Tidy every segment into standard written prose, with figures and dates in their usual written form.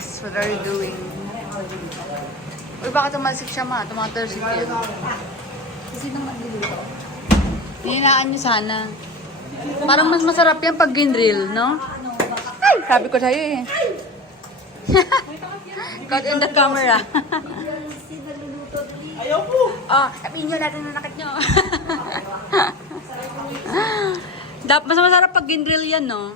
guys. What are you doing? Uy, bakit tumalsik siya ma? Tumatalsik yan. Sino magluluto? Hininaan niyo sana. Parang mas masarap yan pag ginrill, no? Ay! Sabi ko sa'yo eh. Caught in the camera. Ayaw po! Oh, sabihin nyo natin na nakit nyo. Mas masarap pag ginrill yan, no?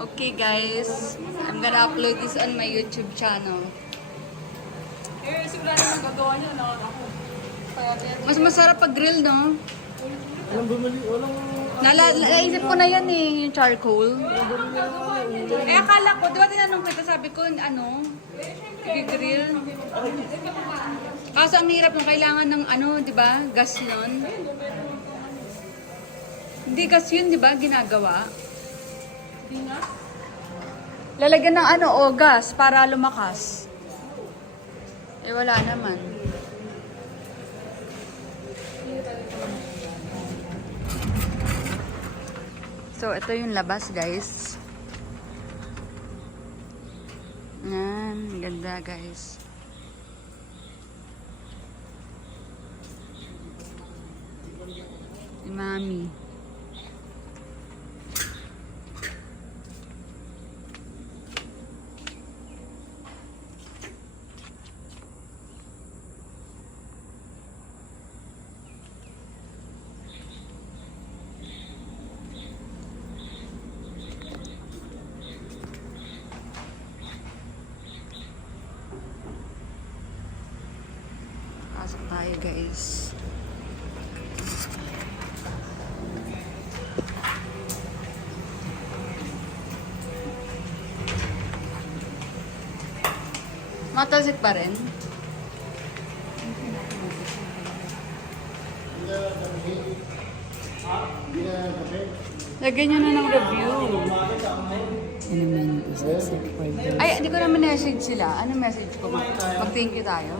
Okay, guys. I'm gonna upload this on my YouTube channel. Eh, simula na nagagawa niya, ako. Mas masarap pag grill, no? Walang bumili, walang... Naisip ko na yan eh, yung charcoal. Eh, akala ko, di ba tinanong kita, sabi ko, ano, i-grill. Kaso ang hirap nung kailangan ng ano, di ba, gas yun. Hindi gas yun, di ba, ginagawa. Hindi nga. Lalagyan ng ano, o gas, para lumakas. Eh, wala naman. So, ito yung labas, guys. Yan, ganda, guys. Si Mami. Pasok tayo, guys. Matalsik pa rin? Lagyan nyo na ng review. Ay, hindi ko na message sila. Ano message ko? Mag-thank you tayo?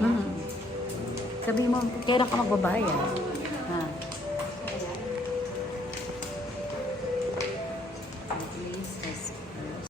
Sabi mo, kailan ka magbabayad?